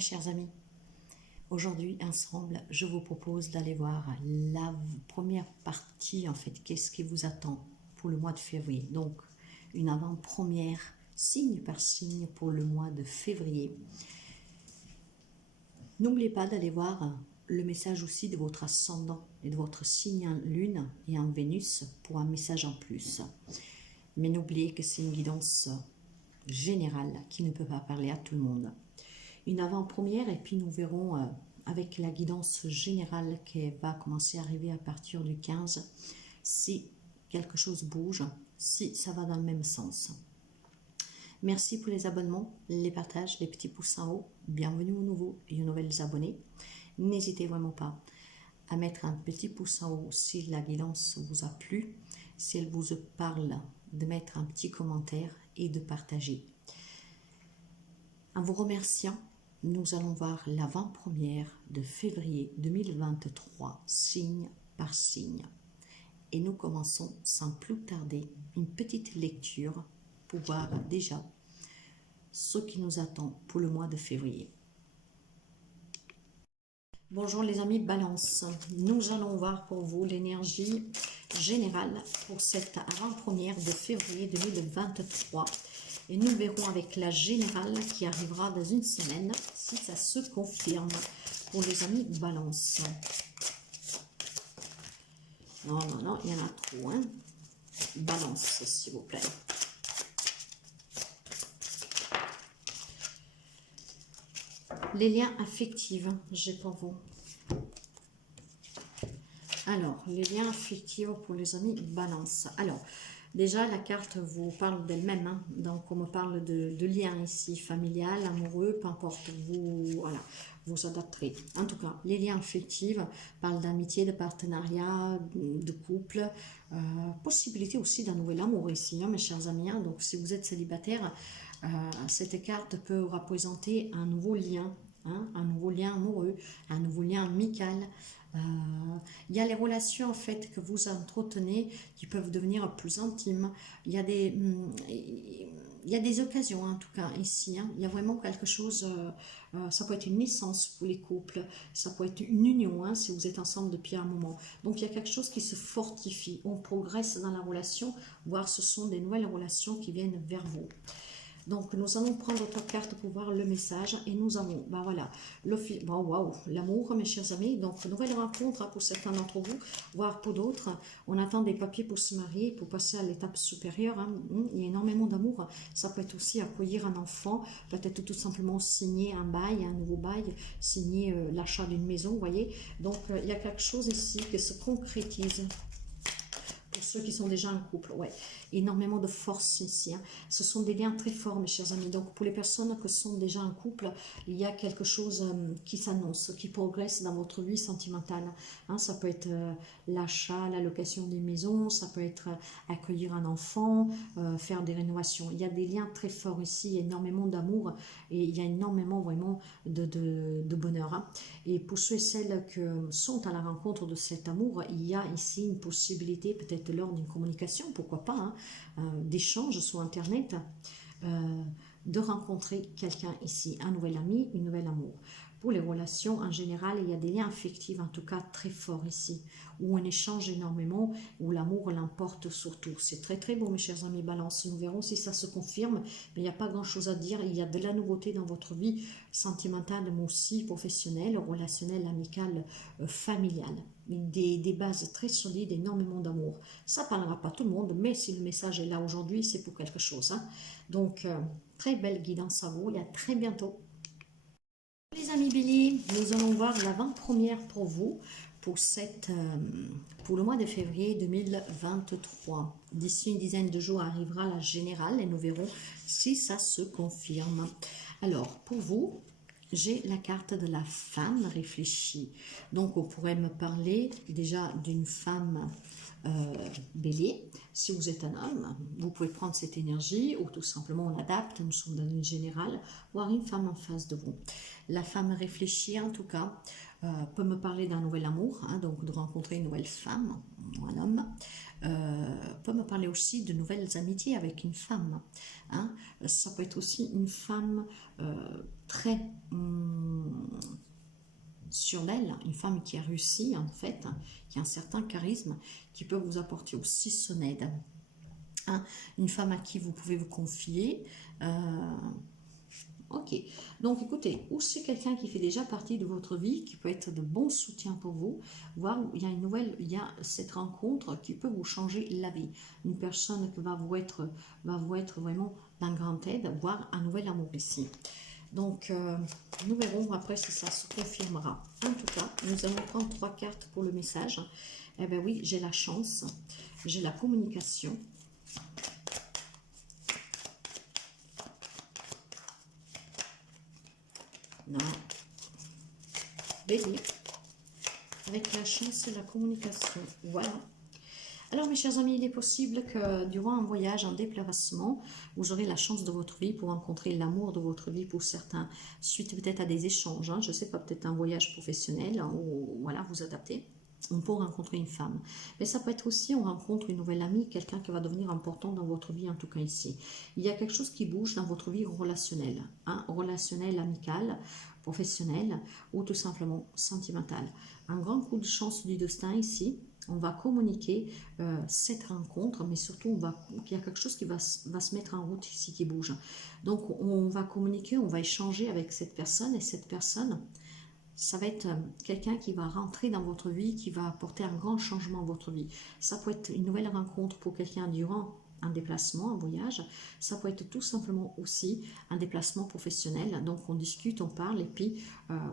mes chers amis. Aujourd'hui, ensemble, je vous propose d'aller voir la première partie, en fait, qu'est-ce qui vous attend pour le mois de février. Donc, une avant-première, signe par signe, pour le mois de février. N'oubliez pas d'aller voir le message aussi de votre ascendant et de votre signe en lune et en Vénus pour un message en plus. Mais n'oubliez que c'est une guidance générale qui ne peut pas parler à tout le monde. Une avant-première et puis nous verrons avec la guidance générale qui va commencer à arriver à partir du 15 si quelque chose bouge, si ça va dans le même sens. Merci pour les abonnements, les partages, les petits pouces en haut. Bienvenue aux nouveaux et aux nouvelles abonnés. N'hésitez vraiment pas à mettre un petit pouce en haut si la guidance vous a plu, si elle vous parle, de mettre un petit commentaire et de partager. En vous remerciant, nous allons voir l'avant-première de février 2023, signe par signe. Et nous commençons sans plus tarder une petite lecture pour voir déjà ce qui nous attend pour le mois de février. Bonjour les amis Balance, nous allons voir pour vous l'énergie générale pour cette avant-première de février 2023. Et nous verrons avec la générale qui arrivera dans une semaine si ça se confirme pour les amis Balance. Non, non, non, il y en a trop, hein. Balance, s'il vous plaît. Les liens affectifs, j'ai pour vous. Alors, les liens affectifs pour les amis Balance. Alors, déjà, la carte vous parle d'elle-même. Hein. Donc, on me parle de liens ici, familial, amoureux, peu importe, vous, voilà, vous adapterez. En tout cas, les liens affectifs parlent d'amitié, de partenariat, de couple, possibilité aussi d'un nouvel amour ici, hein, mes chers amis. Hein. Donc, si vous êtes célibataire, cette carte peut représenter un nouveau lien, hein, un nouveau lien amoureux, un nouveau lien amical. Il y a les relations en fait que vous entretenez qui peuvent devenir plus intimes. Il y a des occasions en tout cas ici. Hein. Il y a vraiment quelque chose, ça peut être une naissance pour les couples, ça peut être une union hein, si vous êtes ensemble depuis un moment. Donc il y a quelque chose qui se fortifie, on progresse dans la relation, voire ce sont des nouvelles relations qui viennent vers vous. Donc, nous allons prendre votre carte pour voir le message et nous avons, ben voilà, l'amour, mes chers amis. Donc, nouvelle rencontre pour certains d'entre vous, voire pour d'autres. On attend des papiers pour se marier, pour passer à l'étape supérieure. Hein. Il y a énormément d'amour. Ça peut être aussi accueillir un enfant, peut-être tout simplement signer un bail, un nouveau bail, signer l'achat d'une maison, vous voyez. Donc, il y a quelque chose ici qui se concrétise. Pour ceux qui sont déjà en couple, ouais, énormément de force ici. Hein. Ce sont des liens très forts, mes chers amis. Donc, pour les personnes qui sont déjà en couple, il y a quelque chose qui s'annonce, qui progresse dans votre vie sentimentale. Hein. Ça peut être l'achat, la location d'une maison, ça peut être accueillir un enfant, faire des rénovations. Il y a des liens très forts ici, énormément d'amour et il y a énormément vraiment de bonheur. Hein. Et pour ceux et celles qui sont à la rencontre de cet amour, il y a ici une possibilité peut-être lors d'une communication, pourquoi pas, hein, d'échange sur Internet, de rencontrer quelqu'un ici, un nouvel ami, une nouvelle amour. Pour les relations, en général, il y a des liens affectifs, en tout cas très forts ici, où on échange énormément, où l'amour l'emporte surtout. C'est très très beau, mes chers amis Balance. Nous verrons si ça se confirme, mais il n'y a pas grand-chose à dire. Il y a de la nouveauté dans votre vie sentimentale, mais aussi professionnelle, relationnelle, amicale, familiale. Des bases très solides, énormément d'amour. Ça ne parlera pas tout le monde, mais si le message est là aujourd'hui, c'est pour quelque chose. Hein. Donc, très belle guidance à vous et à très bientôt. Les amis Bélier, nous allons voir l'avant-première pour vous pour le mois de février 2023. D'ici une dizaine de jours arrivera la générale et nous verrons si ça se confirme. Alors, pour vous, j'ai la carte de la femme réfléchie. Donc, on pourrait me parler déjà d'une femme Bélier. Si vous êtes un homme, vous pouvez prendre cette énergie ou tout simplement on adapte, nous sommes dans une générale, voir une femme en face de vous. La femme réfléchie en tout cas, peut me parler d'un nouvel amour, hein, donc de rencontrer une nouvelle femme ou un homme, peut me parler aussi de nouvelles amitiés avec une femme. Hein. Ça peut être aussi une femme très sur elle, une femme qui a réussi en fait, qui a un certain charisme, qui peut vous apporter aussi son aide. Hein. Une femme à qui vous pouvez vous confier. Ok, donc écoutez, ou c'est quelqu'un qui fait déjà partie de votre vie, qui peut être de bons soutiens pour vous, voire il y a une nouvelle, il y a cette rencontre qui peut vous changer la vie. Une personne qui va vous être vraiment d'un grand aide, voire un nouvel amour ici. Donc, nous verrons après si ça se confirmera. En tout cas, nous allons prendre 3 cartes pour le message. Eh bien oui, j'ai la chance, j'ai la communication. Non. Bélier. Avec la chance et la communication. Voilà. Alors, mes chers amis, il est possible que durant un voyage, un déplacement, vous aurez la chance de votre vie pour rencontrer l'amour de votre vie pour certains, suite peut-être à des échanges, hein, je ne sais pas, peut-être un voyage professionnel, hein, ou voilà, vous adaptez, on peut rencontrer une femme. Mais ça peut être aussi, on rencontre une nouvelle amie, quelqu'un qui va devenir important dans votre vie, en tout cas ici. Il y a quelque chose qui bouge dans votre vie relationnelle, hein, relationnelle, amicale, professionnelle, ou tout simplement sentimentale. Un grand coup de chance du destin ici. On va communiquer cette rencontre, mais surtout, il y a quelque chose qui va se mettre en route ici, qui bouge. Donc, on va communiquer, on va échanger avec cette personne, et cette personne, ça va être quelqu'un qui va rentrer dans votre vie, qui va apporter un grand changement à votre vie. Ça peut être une nouvelle rencontre pour quelqu'un durant un déplacement, un voyage. Ça peut être tout simplement aussi un déplacement professionnel. Donc, on discute, on parle, et puis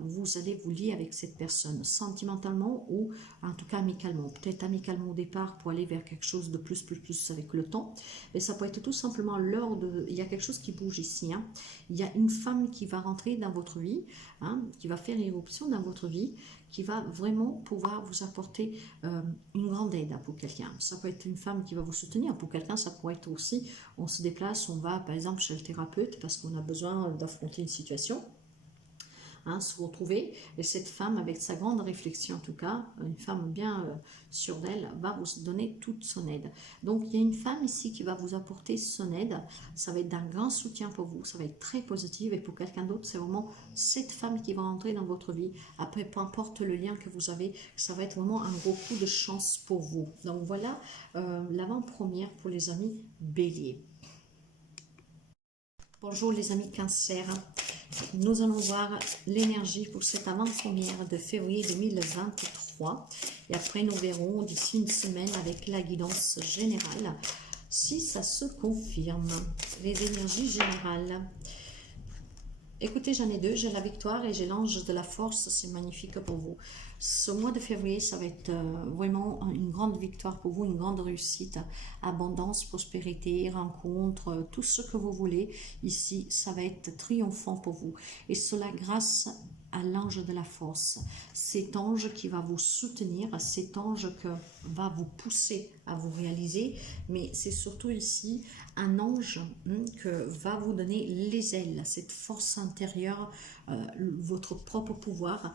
vous allez vous lier avec cette personne sentimentalement ou en tout cas amicalement. Peut-être amicalement au départ pour aller vers quelque chose de plus avec le temps. Mais ça peut être tout simplement l'heure de... Il y a quelque chose qui bouge ici. Hein. Il y a une femme qui va rentrer dans votre vie, hein, qui va faire irruption dans votre vie, qui va vraiment pouvoir vous apporter une grande aide pour quelqu'un. Ça peut être une femme qui va vous soutenir. Pour quelqu'un, ça pourrait être aussi, on se déplace, on va par exemple chez le thérapeute parce qu'on a besoin d'affronter une situation. Hein, se retrouver, et cette femme avec sa grande réflexion, en tout cas une femme bien sûre d'elle, va vous donner toute son aide. Donc il y a une femme ici qui va vous apporter son aide, ça va être d'un grand soutien pour vous, ça va être très positif, et pour quelqu'un d'autre c'est vraiment cette femme qui va entrer dans votre vie. Après, peu importe le lien que vous avez, ça va être vraiment un gros coup de chance pour vous. Donc voilà l'avant-première pour les amis Bélier. Bonjour les amis Cancer, nous allons voir l'énergie pour cette avant-première de février 2023 et après nous verrons d'ici une semaine avec la guidance générale si ça se confirme. Les énergies générales. Écoutez, j'en ai deux, j'ai la victoire et j'ai l'ange de la force, c'est magnifique pour vous. Ce mois de février, ça va être vraiment une grande victoire pour vous, une grande réussite, abondance, prospérité, rencontre, tout ce que vous voulez. Ici, ça va être triomphant pour vous. Et cela grâce à l'ange de la force, cet ange qui va vous soutenir, cet ange qui va vous pousser à vous réaliser, mais c'est surtout ici un ange que va vous donner les ailes, cette force intérieure, votre propre pouvoir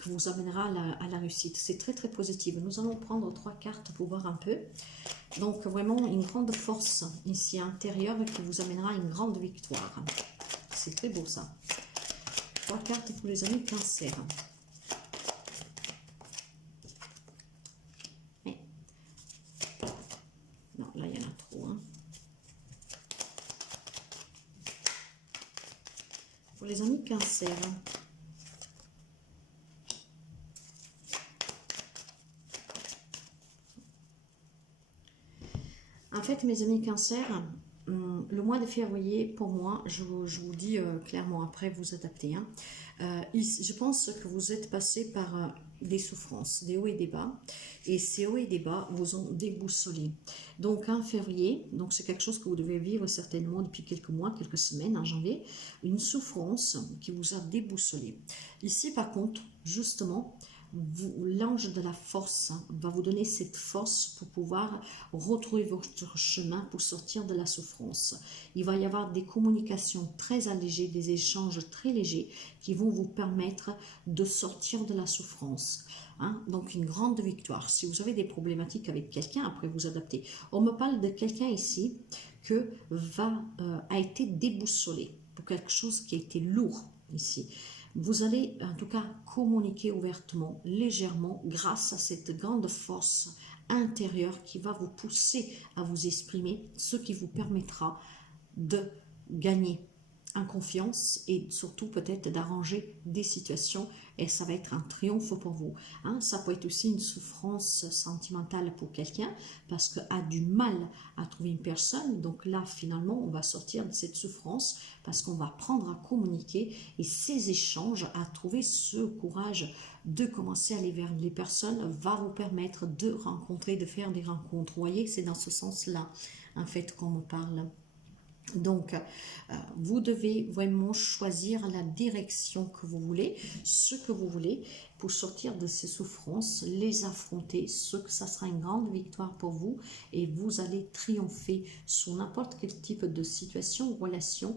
qui vous amènera à la réussite. C'est très très positif. Nous allons prendre 3 cartes pour voir un peu. Donc vraiment une grande force ici intérieure qui vous amènera à une grande victoire. C'est très beau ça. 3 cartes pour les amis Cancer. Mais... non, là il y en a trop. Hein. Pour les amis Cancer. En fait, mes amis Cancer, le mois de février, pour moi, je vous dis clairement, après vous adaptez. Hein, je pense que vous êtes passé par des souffrances, des hauts et des bas. Et ces hauts et des bas vous ont déboussolé. Donc en février, donc c'est quelque chose que vous devez vivre certainement depuis quelques mois, quelques semaines, en janvier, une souffrance qui vous a déboussolé. Ici par contre, justement, l'ange de la force va vous donner cette force pour pouvoir retrouver votre chemin pour sortir de la souffrance. Il va y avoir des communications très allégées, des échanges très légers qui vont vous permettre de sortir de la souffrance. Hein? Donc une grande victoire. Si vous avez des problématiques avec quelqu'un, après vous adaptez. On me parle de quelqu'un ici que a été déboussolé pour quelque chose qui a été lourd ici. Vous allez en tout cas communiquer ouvertement, légèrement, grâce à cette grande force intérieure qui va vous pousser à vous exprimer, ce qui vous permettra de gagner en confiance et surtout peut-être d'arranger des situations et ça va être un triomphe pour vous. Hein, ça peut être aussi une souffrance sentimentale pour quelqu'un parce qu'il a du mal à trouver une personne. Donc là, finalement, on va sortir de cette souffrance parce qu'on va apprendre à communiquer et ces échanges, à trouver ce courage de commencer à aller vers les personnes va vous permettre de rencontrer, de faire des rencontres. Vous voyez, c'est dans ce sens-là, en fait, qu'on me parle. Donc, vous devez vraiment choisir la direction que vous voulez, ce que vous voulez, pour sortir de ces souffrances, les affronter, ce que ça sera une grande victoire pour vous et vous allez triompher sur n'importe quel type de situation ou relation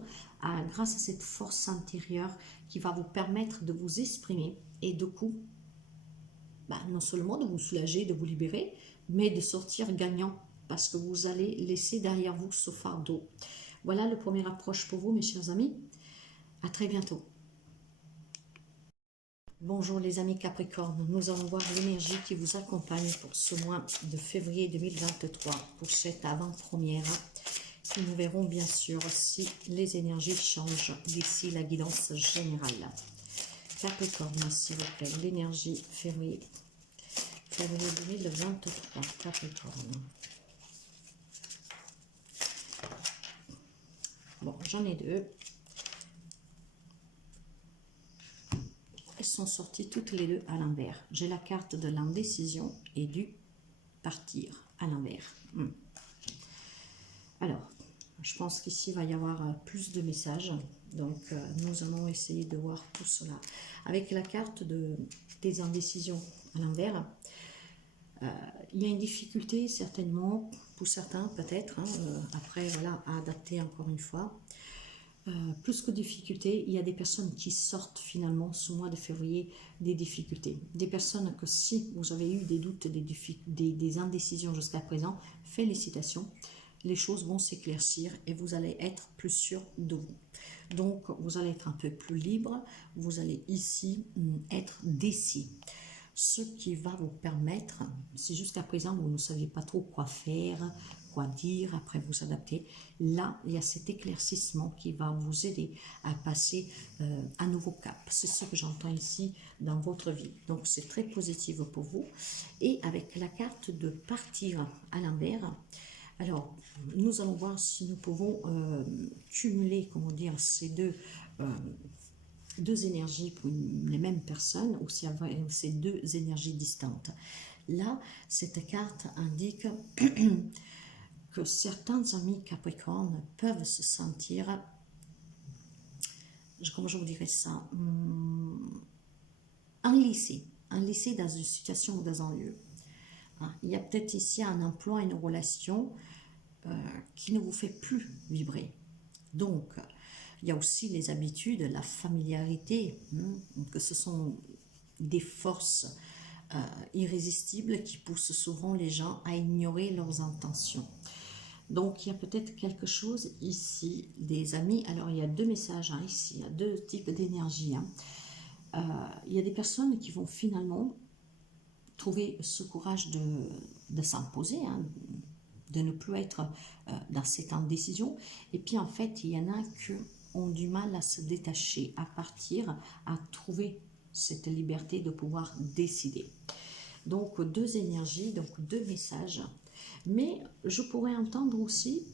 grâce à cette force intérieure qui va vous permettre de vous exprimer et du coup, non seulement de vous soulager, de vous libérer, mais de sortir gagnant parce que vous allez laisser derrière vous ce fardeau. Voilà le premier approche pour vous, mes chers amis. À très bientôt. Bonjour les amis Capricorne. Nous allons voir l'énergie qui vous accompagne pour ce mois de février 2023, pour cette avant-première. Et nous verrons bien sûr si les énergies changent d'ici la guidance générale. Capricorne, s'il vous plaît, l'énergie février 2023, Capricorne. Bon, j'en ai deux. Elles sont sorties toutes les deux à l'envers. J'ai la carte de l'indécision et du partir à l'envers. Alors, je pense qu'ici, il va y avoir plus de messages. Donc, nous allons essayer de voir tout cela. Avec la carte des indécisions à l'envers, il y a une difficulté certainement, pour certains peut-être, après voilà, à adapter encore une fois. Plus que difficulté, il y a des personnes qui sortent finalement ce mois de février des difficultés. Des personnes que si vous avez eu des doutes, des indécisions jusqu'à présent, félicitations, les choses vont s'éclaircir et vous allez être plus sûr de vous. Donc vous allez être un peu plus libre, vous allez ici être décis. Ce qui va vous permettre, si jusqu'à présent vous ne saviez pas trop quoi faire, quoi dire, après vous adapter, là il y a cet éclaircissement qui va vous aider à passer un nouveau cap. C'est ce que j'entends ici dans votre vie. Donc c'est très positif pour vous. Et avec la carte de partir à l'envers, alors nous allons voir si nous pouvons cumuler, comment dire, ces deux énergies pour les mêmes personnes ou si ces deux énergies distantes. Là, cette carte indique que certains amis Capricorne peuvent se sentir, comment je vous dirais ça, enlacés dans une situation ou dans un lieu. Il y a peut-être ici un emploi, une relation qui ne vous fait plus vibrer. Donc, il y a aussi les habitudes, la familiarité, que ce sont des forces irrésistibles qui poussent souvent les gens à ignorer leurs intentions. Donc, il y a peut-être quelque chose ici, des amis. Alors, il y a deux messages ici, il y a deux types d'énergie. Il y a des personnes qui vont finalement trouver ce courage de s'imposer, de ne plus être dans cette indécision. Et puis, en fait, il y en a qui ont du mal à se détacher, à partir, à trouver cette liberté de pouvoir décider. Donc, deux énergies, donc deux messages. Mais je pourrais entendre aussi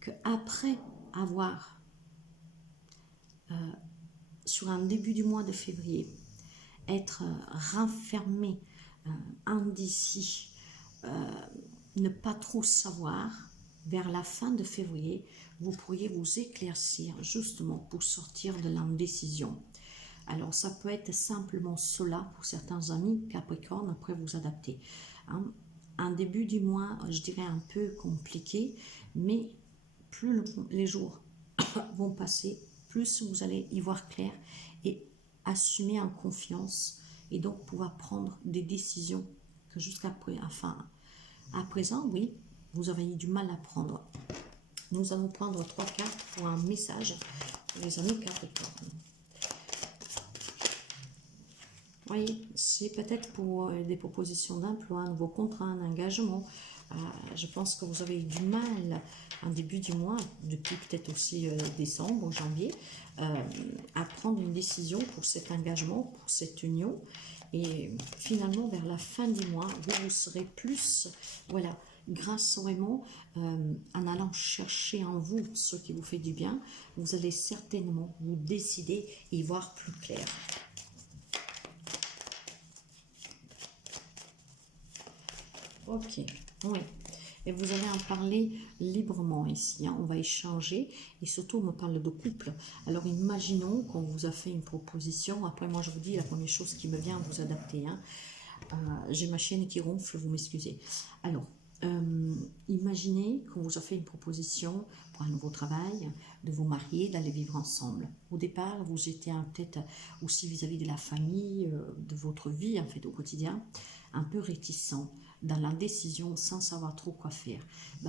qu'après avoir, sur un début du mois de février, être renfermé, indécis, ne pas trop savoir, vers la fin de février, vous pourriez vous éclaircir justement pour sortir de l'indécision. Alors, ça peut être simplement cela pour certains amis Capricorne, après vous adapter. Hein. Un début du mois, je dirais un peu compliqué, mais plus les jours vont passer, plus vous allez y voir clair et assumer en confiance et donc pouvoir prendre des décisions que jusqu'à à présent, oui, vous avez eu du mal à prendre. Nous allons prendre 3 cartes pour un message pour les amis Capricorne. Oui, c'est peut-être pour des propositions d'emploi, un nouveau contrat, un engagement. Je pense que vous avez eu du mal en début du mois, depuis peut-être aussi décembre ou janvier, à prendre une décision pour cet engagement, pour cette union. Et finalement, vers la fin du mois, vous serez plus, voilà, grâce vraiment en allant chercher en vous ce qui vous fait du bien, vous allez certainement vous décider et y voir plus clair. Ok, oui. Et vous allez en parler librement ici. Hein. On va échanger et surtout on me parle de couple. Alors imaginons qu'on vous a fait une proposition. Après moi je vous dis la première chose qui me vient, vous adapter. Hein. J'ai ma chienne qui ronfle, vous m'excusez. Alors, imaginez qu'on vous a fait une proposition pour un nouveau travail, de vous marier, d'aller vivre ensemble. Au départ, vous étiez peut-être aussi vis-à-vis de la famille, de votre vie en fait au quotidien, un peu réticent dans la décision sans savoir trop quoi faire.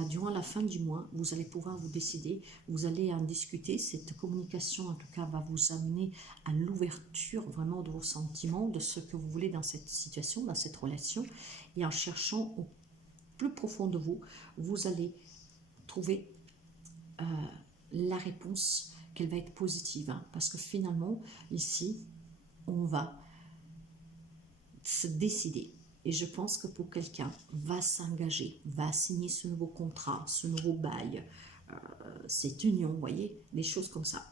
Durant la fin du mois, vous allez pouvoir vous décider, vous allez en discuter. Cette communication en tout cas va vous amener à l'ouverture vraiment de vos sentiments, de ce que vous voulez dans cette situation, dans cette relation, et en cherchant au plus profond de vous, vous allez trouver la réponse qu'elle va être positive, hein, parce que finalement ici on va se décider. Et je pense que pour quelqu'un va s'engager, va signer ce nouveau contrat, ce nouveau bail, cette union, vous voyez, des choses comme ça.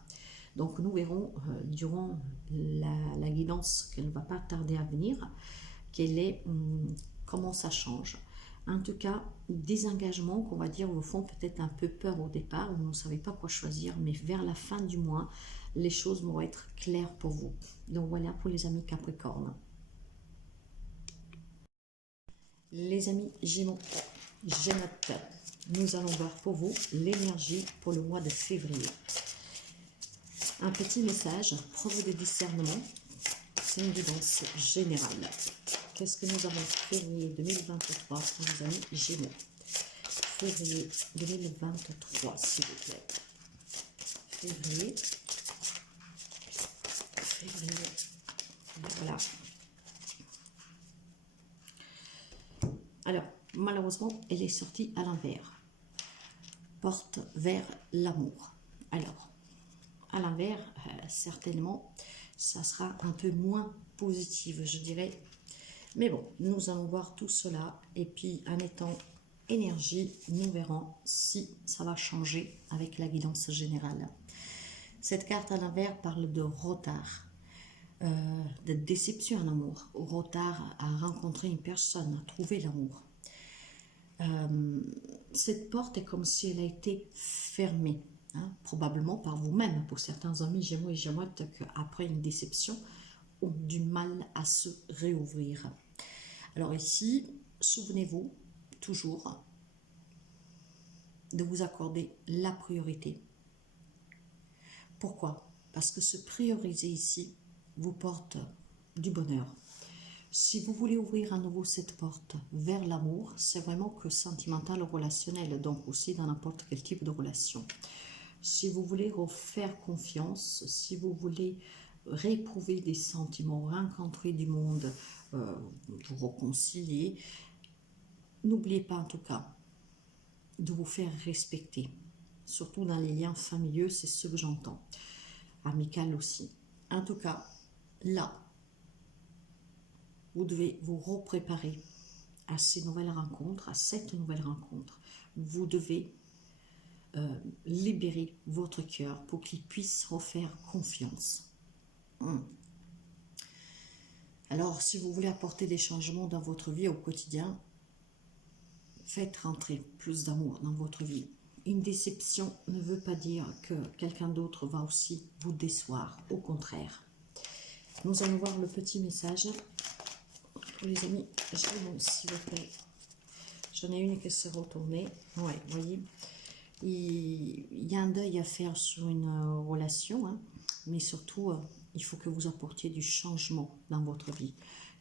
Donc nous verrons durant la guidance qu'elle ne va pas tarder à venir, comment ça change. En tout cas, des engagements qu'on va dire vous font peut-être un peu peur au départ, vous ne savez pas quoi choisir, mais vers la fin du mois, les choses vont être claires pour vous. Donc voilà pour les amis Capricorne. Les amis Gémeaux, je note. Nous allons voir pour vous l'énergie pour le mois de février. Un petit message, preuve de discernement, c'est une guidance générale. Qu'est-ce que nous avons février 2023 pour les amis Gémeaux? Février 2023, s'il vous plaît. Février. Voilà. Alors, malheureusement, elle est sortie à l'envers. Porte vers l'amour. Alors, à l'envers, certainement, ça sera un peu moins positif, je dirais. Mais bon, nous allons voir tout cela. Et puis, en étant énergie, nous verrons si ça va changer avec la guidance générale. Cette carte à l'envers parle de retard. De déception en amour, au retard à rencontrer une personne, à trouver l'amour. Cette porte est comme si elle a été fermée, hein, probablement par vous-même. Pour certains amis Gémeaux et Gémeautes, qu'après une déception, ont du mal à se réouvrir. Alors ici, souvenez-vous toujours de vous accorder la priorité. Pourquoi? Parce que se prioriser ici vous porte du bonheur. Si vous voulez ouvrir à nouveau cette porte vers l'amour, c'est vraiment que sentimental ou relationnel, donc aussi dans n'importe quel type de relation. Si vous voulez refaire confiance, si vous voulez rééprouver des sentiments, rencontrer du monde, vous réconcilier, n'oubliez pas en tout cas de vous faire respecter. Surtout dans les liens familiaux, c'est ce que j'entends. Amical aussi. En tout cas, là, vous devez vous repréparer à ces nouvelles rencontres, à cette nouvelle rencontre. Vous devez libérer votre cœur pour qu'il puisse refaire confiance. Alors, si vous voulez apporter des changements dans votre vie au quotidien, faites rentrer plus d'amour dans votre vie. Une déception ne veut pas dire que quelqu'un d'autre va aussi vous décevoir, au contraire. Nous allons voir le petit message pour les amis Gémeaux, s'il vous plaît. J'en ai une qui s'est retournée. Ouais, vous voyez, il y a un deuil à faire sur une relation, hein, mais surtout, il faut que vous apportiez du changement dans votre vie.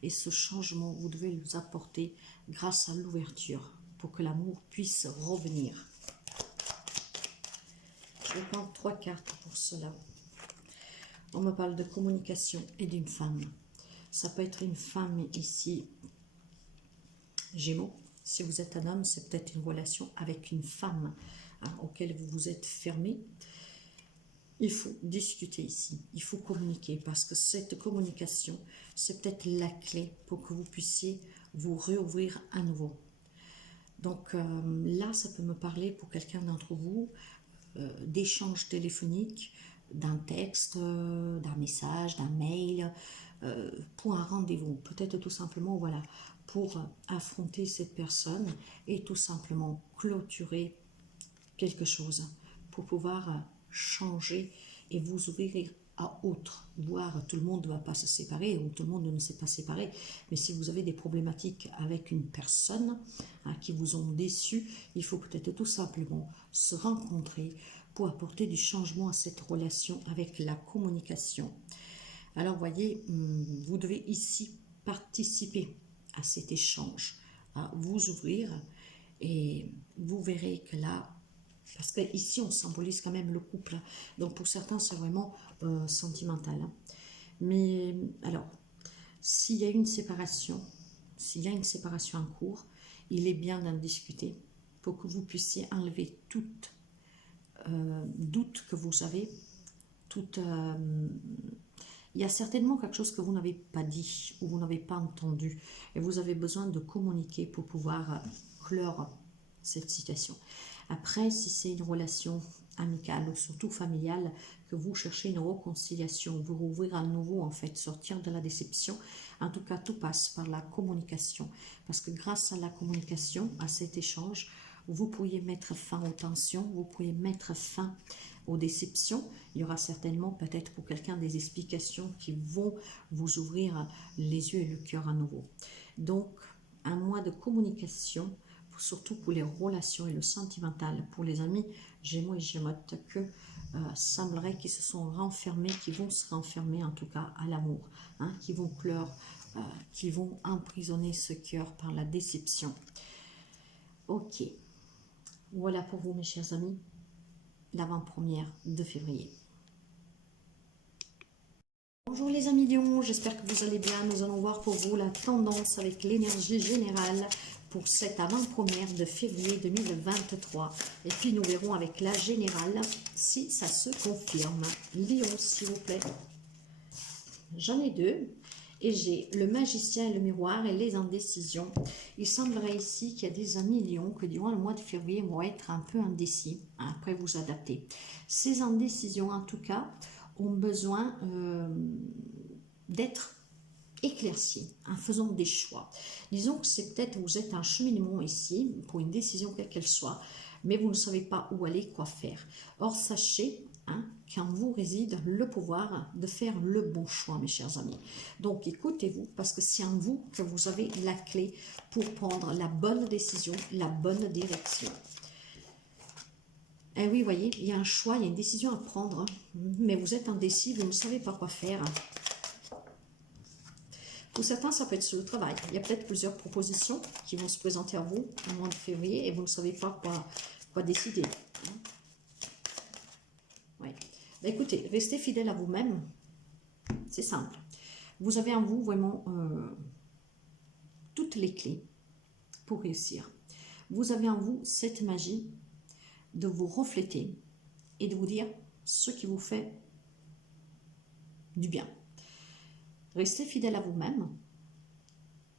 Et ce changement, vous devez le apporter grâce à l'ouverture pour que l'amour puisse revenir. Je vais prendre 3 cartes pour cela. On me parle de communication et d'une femme. Ça peut être une femme ici, Gémeaux. Si vous êtes un homme, c'est peut-être une relation avec une femme, hein, auquel vous vous êtes fermé. Il faut discuter ici, il faut communiquer, parce que cette communication, c'est peut-être la clé pour que vous puissiez vous réouvrir à nouveau. Donc là, ça peut me parler pour quelqu'un d'entre vous d'échanges téléphoniques, d'un texte, d'un message, d'un mail, pour un rendez-vous. Peut-être tout simplement, voilà, pour affronter cette personne et tout simplement clôturer quelque chose pour pouvoir changer et vous ouvrir à autre. Voire tout le monde ne va pas se séparer ou tout le monde ne s'est pas séparé. Mais si vous avez des problématiques avec une personne qui vous ont déçu, il faut peut-être tout simplement se rencontrer pour apporter du changement à cette relation avec la communication. Alors voyez, vous devez ici participer à cet échange, à vous ouvrir et vous verrez que là, parce qu'ici on symbolise quand même le couple, donc pour certains c'est vraiment sentimental. Hein. Mais alors, s'il y a une séparation, en cours, il est bien d'en discuter pour que vous puissiez enlever toute doute que vous avez, il y a certainement quelque chose que vous n'avez pas dit ou vous n'avez pas entendu et vous avez besoin de communiquer pour pouvoir clore cette situation. Après, si c'est une relation amicale ou surtout familiale, que vous cherchez une réconciliation, vous rouvrir à nouveau en fait, sortir de la déception, en tout cas tout passe par la communication. Parce que grâce à la communication, à cet échange, vous pourriez mettre fin aux tensions, vous pourriez mettre fin aux déceptions. Il y aura certainement peut-être pour quelqu'un des explications qui vont vous ouvrir les yeux et le cœur à nouveau. Donc, un mois de communication, surtout pour les relations et le sentimental, pour les amis Gémeaux et Gémeaux, que semblerait qu'ils se sont renfermés, qui vont se renfermer en tout cas à l'amour, hein, qui vont clore, qui vont emprisonner ce cœur par la déception. Ok, voilà pour vous mes chers amis, l'avant-première de février. Bonjour les amis Lions, j'espère que vous allez bien. Nous allons voir pour vous la tendance avec l'énergie générale pour cette avant-première de février 2023. Et puis nous verrons avec la générale si ça se confirme. Lion, s'il vous plaît. J'en ai deux. Et j'ai le magicien et le miroir et les indécisions. Il semblerait ici qu'il y a des amis Lions que durant le mois de février vont être un peu indécis. Après vous adapter. Ces indécisions en tout cas ont besoin d'être éclaircies en faisant des choix. Disons que c'est peut-être vous êtes un cheminement ici pour une décision quelle qu'elle soit, mais vous ne savez pas où aller, quoi faire. Or sachez qu'en vous réside le pouvoir de faire le bon choix, mes chers amis. Donc écoutez-vous, parce que c'est en vous que vous avez la clé pour prendre la bonne décision, la bonne direction. Et oui, vous voyez, il y a un choix, il y a une décision à prendre, mais vous êtes indécis, vous ne savez pas quoi faire. Pour certains, ça peut être sur le travail. Il y a peut-être plusieurs propositions qui vont se présenter à vous au mois de février et vous ne savez pas quoi décider. Ouais. Ben, écoutez, restez fidèle à vous-même. C'est simple. Vous avez en vous vraiment toutes les clés pour réussir. Vous avez en vous cette magie de vous refléter et de vous dire ce qui vous fait du bien. Restez fidèle à vous-même.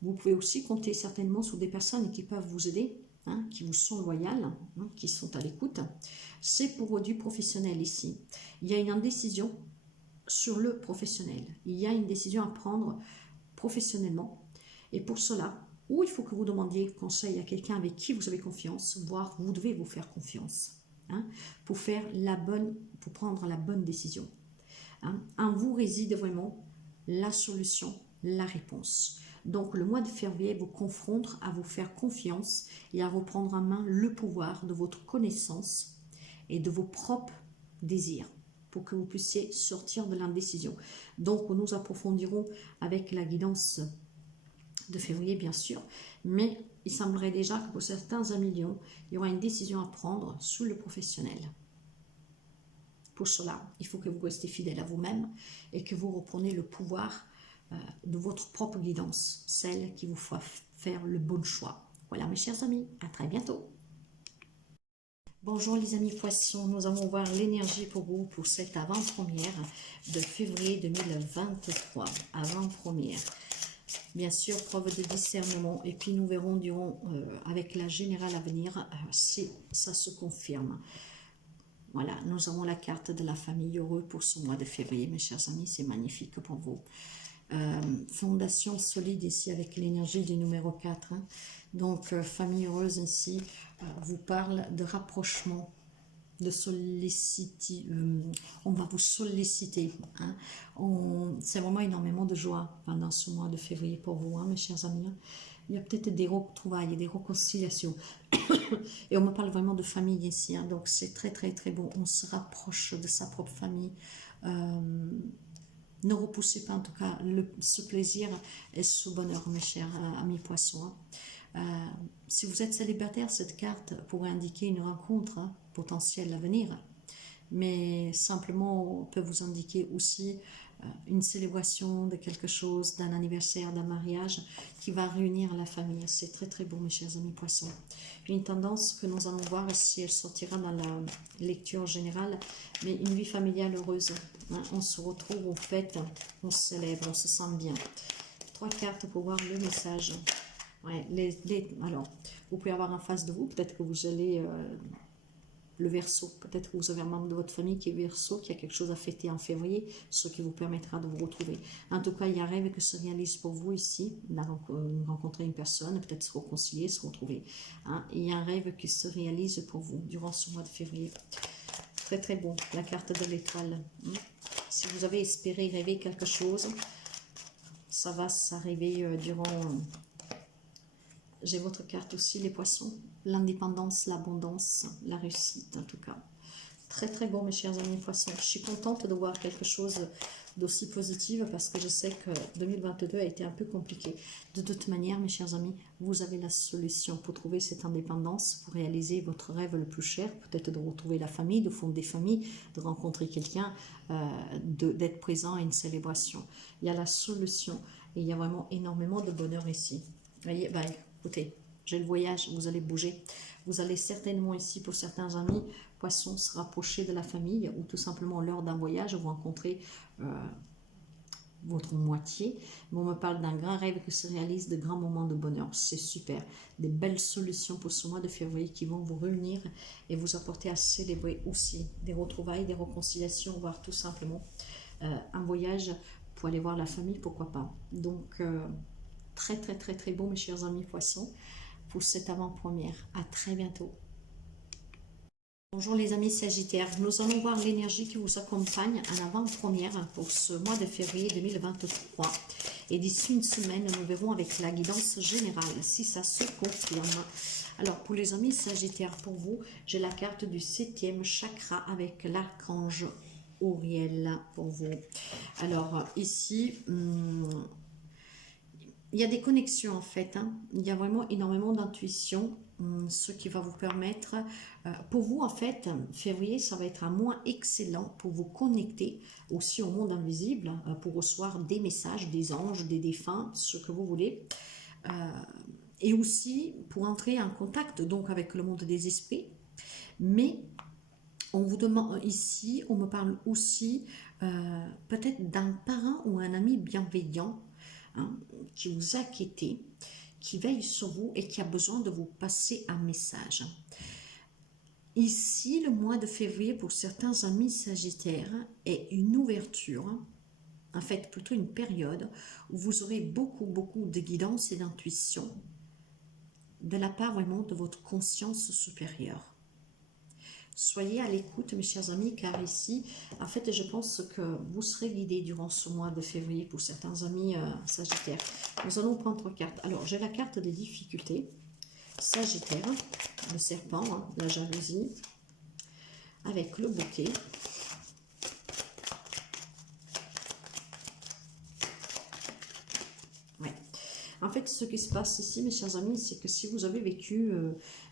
Vous pouvez aussi compter certainement sur des personnes qui peuvent vous aider, qui vous sont loyales, qui sont à l'écoute. C'est pour du professionnel ici. Il y a une indécision sur le professionnel. Il y a une décision à prendre professionnellement. Et pour cela, ou il faut que vous demandiez conseil à quelqu'un avec qui vous avez confiance, voire vous devez vous faire confiance, pour prendre la bonne décision. En vous réside vraiment la solution, la réponse. Donc le mois de février vous confronte à vous faire confiance et à reprendre en main le pouvoir de votre connaissance et de vos propres désirs pour que vous puissiez sortir de l'indécision. Donc nous approfondirons avec la guidance de février bien sûr, mais il semblerait déjà que pour certains amis Lions, il y aura une décision à prendre sous le professionnel. Pour cela, il faut que vous restiez fidèle à vous-même et que vous repreniez le pouvoir de votre propre guidance, celle qui vous fera faire le bon choix. Voilà mes chers amis, à très bientôt. Bonjour les amis poissons, nous allons voir l'énergie pour vous pour cette avant-première de février 2023, avant-première. Bien sûr, preuve de discernement et puis nous verrons durant, avec la générale à venir si ça se confirme. Voilà, nous avons la carte de la famille heureuse pour ce mois de février, mes chers amis, c'est magnifique pour vous. Fondation solide ici avec l'énergie du numéro 4. Hein. Donc, famille heureuse ici vous parle de rapprochement, de solliciter. On va vous solliciter. Hein. C'est vraiment énormément de joie pendant ce mois de février pour vous, hein, mes chers amis. Hein. Il y a peut-être des retrouvailles, des réconciliations. Et on me parle vraiment de famille ici. Hein. Donc, c'est très, très, très bon. On se rapproche de sa propre famille. Ne repoussez pas en tout cas ce plaisir et ce bonheur, mes chers amis poissons. Si vous êtes célibataire, cette carte pourrait indiquer une rencontre potentielle à venir, mais simplement peut vous indiquer aussi une célébration de quelque chose, d'un anniversaire, d'un mariage qui va réunir la famille. C'est très très beau, mes chers amis poissons. Une tendance que nous allons voir si elle sortira dans la lecture générale, mais une vie familiale heureuse. Hein, on se retrouve, on fête, on se célèbre, on se sent bien. 3 cartes pour voir le message. Ouais, alors, vous pouvez avoir en face de vous, peut-être que vous allez... le Verseau, peut-être que vous avez un membre de votre famille qui est Verseau, qui a quelque chose à fêter en février, ce qui vous permettra de vous retrouver. En tout cas, il y a un rêve qui se réalise pour vous ici, rencontrer une personne, peut-être se réconcilier, se retrouver. Hein. Il y a un rêve qui se réalise pour vous durant ce mois de février. Très très bon, la carte de l'étoile. Hein. Si vous avez espéré rêver quelque chose, ça va s'arriver durant... J'ai votre carte aussi, les poissons. L'indépendance, l'abondance, la réussite en tout cas. Très très bon mes chers amis poissons. Je suis contente de voir quelque chose d'aussi positif parce que je sais que 2022 a été un peu compliqué. De toute manière mes chers amis, vous avez la solution pour trouver cette indépendance, pour réaliser votre rêve le plus cher, peut-être de retrouver la famille, de fonder des familles, de rencontrer quelqu'un, d'être présent à une célébration. Il y a la solution et il y a vraiment énormément de bonheur ici. Vous voyez, bah, écoutez, j'ai le voyage, vous allez bouger. Vous allez certainement ici, pour certains amis, poissons, se rapprocher de la famille ou tout simplement lors d'un voyage, vous rencontrez votre moitié. Mais on me parle d'un grand rêve qui se réalise, de grands moments de bonheur. C'est super. Des belles solutions pour ce mois de février qui vont vous réunir et vous apporter à célébrer aussi des retrouvailles, des réconciliations, voire tout simplement un voyage pour aller voir la famille, pourquoi pas. Donc, très très très très beau mes chers amis poissons pour cette avant-première. À très bientôt. Bonjour les amis sagittaires, nous allons voir l'énergie qui vous accompagne en avant-première pour ce mois de février 2023. Et d'ici une semaine, nous verrons avec la guidance générale si ça se confirme. Alors pour les amis sagittaires, pour vous, j'ai la carte du 7e chakra avec l'archange Auriel pour vous. Alors ici... il y a des connexions en fait, hein. Il y a vraiment énormément d'intuition, ce qui va vous permettre, pour vous en fait, février, ça va être un mois excellent pour vous connecter aussi au monde invisible, pour recevoir des messages, des anges, des défunts, ce que vous voulez, et aussi pour entrer en contact donc avec le monde des esprits, mais on vous demande ici, on me parle aussi peut-être d'un parent ou un ami bienveillant, hein, qui vous a quitté, qui veille sur vous et qui a besoin de vous passer un message. Ici, le mois de février, pour certains amis sagittaires, est une ouverture, en fait plutôt une période où vous aurez beaucoup de guidance et d'intuition de la part vraiment de votre conscience supérieure. Soyez à l'écoute, mes chers amis, car ici, en fait, je pense que vous serez guidés durant ce mois de février pour certains amis Sagittaires. Nous allons prendre 3 cartes. Alors, j'ai la carte des difficultés. Sagittaire, le serpent, hein, la jalousie, avec le bouquet. Ouais. En fait, ce qui se passe ici, mes chers amis, c'est que si vous avez vécu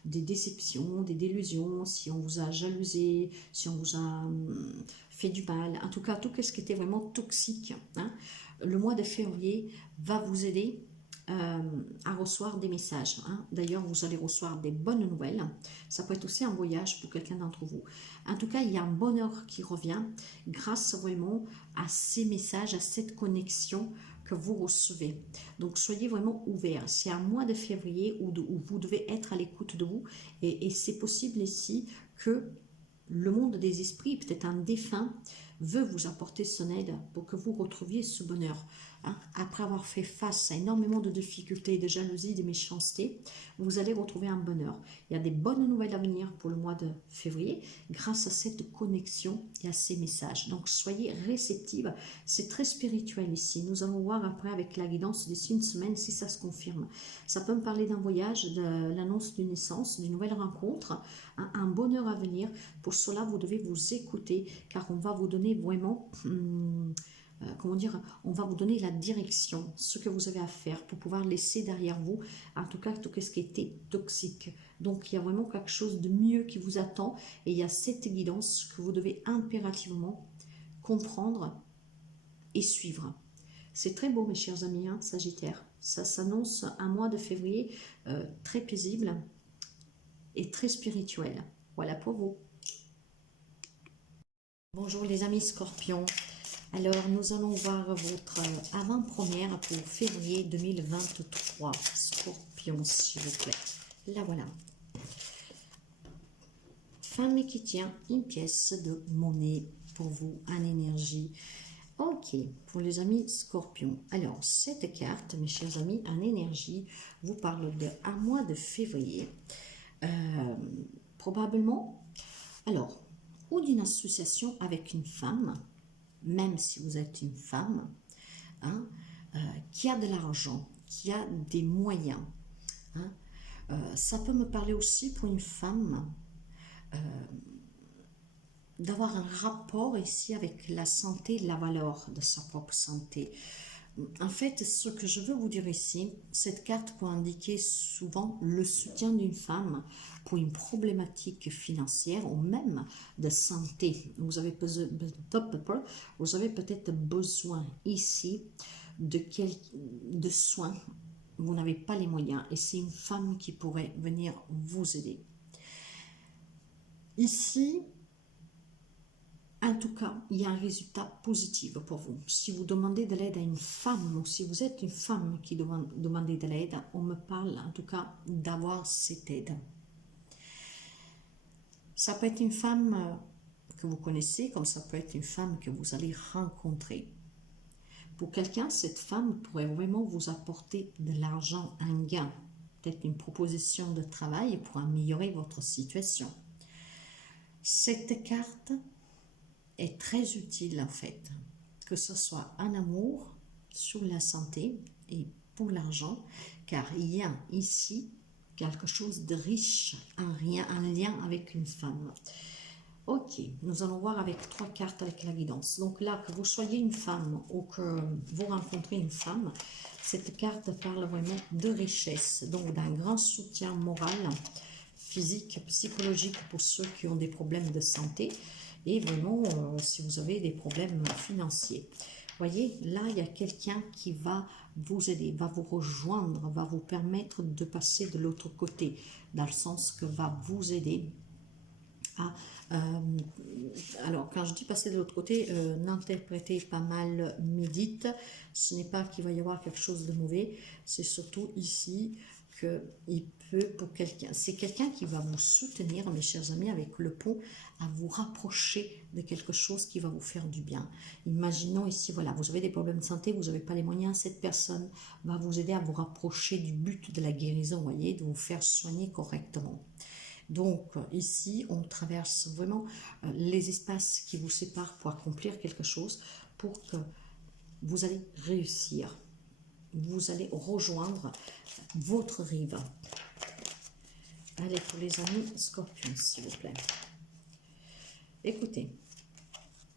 des déceptions, des délusions, si on vous a jalousé, si on vous a fait du mal, en tout cas, tout ce qui était vraiment toxique, hein, le mois de février va vous aider à recevoir des messages. Hein. D'ailleurs, vous allez recevoir des bonnes nouvelles. Ça peut être aussi un voyage pour quelqu'un d'entre vous. En tout cas, il y a un bonheur qui revient grâce vraiment à ces messages, à cette connexion que vous recevez. Donc, soyez vraiment ouverts. C'est un mois de février où vous devez être à l'écoute de vous. Et c'est possible ici que le monde des esprits, peut-être un défunt, veut vous apporter son aide pour que vous retrouviez ce bonheur. Hein. Après avoir fait face à énormément de difficultés, de jalousie, de méchanceté, vous allez retrouver un bonheur. Il y a des bonnes nouvelles à venir pour le mois de février grâce à cette connexion et à ces messages. Donc, soyez réceptives. C'est très spirituel ici. Nous allons voir après avec la guidance d'ici une semaine si ça se confirme. Ça peut me parler d'un voyage, de l'annonce d'une naissance, d'une nouvelle rencontre, un bonheur à venir. Pour cela, vous devez vous écouter car on va vous donner vraiment... comment dire, on va vous donner la direction, ce que vous avez à faire pour pouvoir laisser derrière vous, en tout cas, tout ce qui était toxique. Donc, il y a vraiment quelque chose de mieux qui vous attend et il y a cette guidance que vous devez impérativement comprendre et suivre. C'est très beau, mes chers amis, hein, Sagittaire. Ça s'annonce un mois de février très paisible et très spirituel. Voilà pour vous. Bonjour les amis Scorpions. Alors, nous allons voir votre avant-première pour février 2023. Scorpion, s'il vous plaît. Là, voilà. Femme qui tient une pièce de monnaie pour vous en énergie. Ok, pour les amis Scorpions. Alors, cette carte, mes chers amis, en énergie, vous parle d'un mois de février. Probablement, alors, ou d'une association avec une femme, même si vous êtes une femme, hein, qui a de l'argent, qui a des moyens. Hein. Ça peut me parler aussi pour une femme d'avoir un rapport ici avec la santé, la valeur de sa propre santé. En fait, ce que je veux vous dire ici, cette carte peut indiquer souvent le soutien d'une femme pour une problématique financière ou même de santé. Vous avez peut-être besoin ici de soins. Vous n'avez pas les moyens et c'est une femme qui pourrait venir vous aider. Ici, en tout cas, il y a un résultat positif pour vous. Si vous demandez de l'aide à une femme ou si vous êtes une femme qui demande de l'aide, on me parle en tout cas d'avoir cette aide. Ça peut être une femme que vous connaissez, comme ça peut être une femme que vous allez rencontrer. Pour quelqu'un, cette femme pourrait vraiment vous apporter de l'argent, un gain, peut-être une proposition de travail pour améliorer votre situation. Cette carte est très utile en fait, que ce soit en amour, sur la santé et pour l'argent, car il y a ici quelque chose de riche, un lien avec une femme. Ok, nous allons voir avec 3 cartes avec la guidance. Donc là, que vous soyez une femme ou que vous rencontrez une femme, cette carte parle vraiment de richesse, donc d'un grand soutien moral, physique, psychologique pour ceux qui ont des problèmes de santé et vraiment si vous avez des problèmes financiers. Voyez, là, il y a quelqu'un qui va vous aider, va vous rejoindre, va vous permettre de passer de l'autre côté, dans le sens que va vous aider à... alors, quand je dis passer de l'autre côté, n'interprétez pas mal médite. Ce n'est pas qu'il va y avoir quelque chose de mauvais, c'est surtout ici qu'il peut pour quelqu'un. C'est quelqu'un qui va vous soutenir, mes chers amis, avec le pont, à vous rapprocher de quelque chose qui va vous faire du bien. Imaginons ici, voilà, vous avez des problèmes de santé, vous n'avez pas les moyens, cette personne va vous aider à vous rapprocher du but de la guérison, voyez, de vous faire soigner correctement. Donc ici, on traverse vraiment les espaces qui vous séparent pour accomplir quelque chose, pour que vous allez réussir. Vous allez rejoindre votre rive. Allez, pour les amis Scorpions, s'il vous plaît. Écoutez,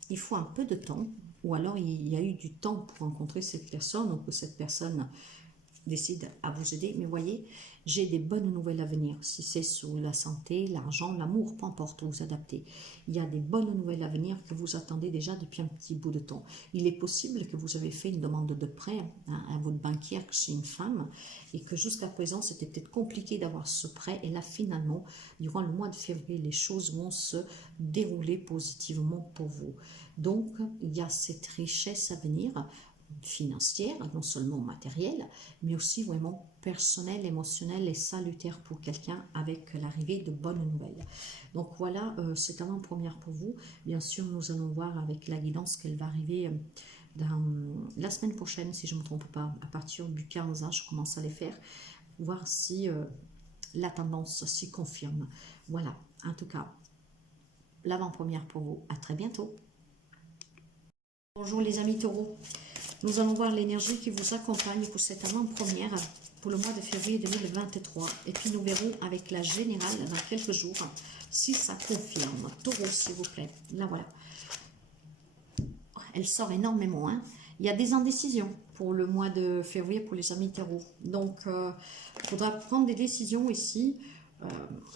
il faut un peu de temps, ou alors il y a eu du temps pour rencontrer cette personne, ou que cette personne décide à vous aider. Mais voyez, j'ai des bonnes nouvelles à venir. Si c'est sur la santé, l'argent, l'amour, peu importe, vous adaptez. Il y a des bonnes nouvelles à venir que vous attendez déjà depuis un petit bout de temps. Il est possible que vous avez fait une demande de prêt à votre banquière, que c'est une femme, et que jusqu'à présent, c'était peut-être compliqué d'avoir ce prêt. Et là, finalement, durant le mois de février, les choses vont se dérouler positivement pour vous. Donc, il y a cette richesse à venir, financière, non seulement matérielle, mais aussi vraiment personnelle, émotionnelle et salutaire pour quelqu'un avec l'arrivée de bonnes nouvelles. Donc voilà, c'est avant-première pour vous. Bien sûr, nous allons voir avec la guidance qu'elle va arriver dans la semaine prochaine, si je ne me trompe pas, à partir du 15, je commence à les faire, voir si la tendance s'y confirme. Voilà, en tout cas, l'avant-première pour vous. À très bientôt. Bonjour les amis taureaux. Nous allons voir l'énergie qui vous accompagne pour cette avant-première pour le mois de février 2023. Et puis nous verrons avec la générale dans quelques jours si ça confirme. Taureau, s'il vous plaît. Là, voilà. Elle sort énormément. Hein. Il y a des indécisions pour le mois de février pour les amis taureaux. Donc, il faudra prendre des décisions ici.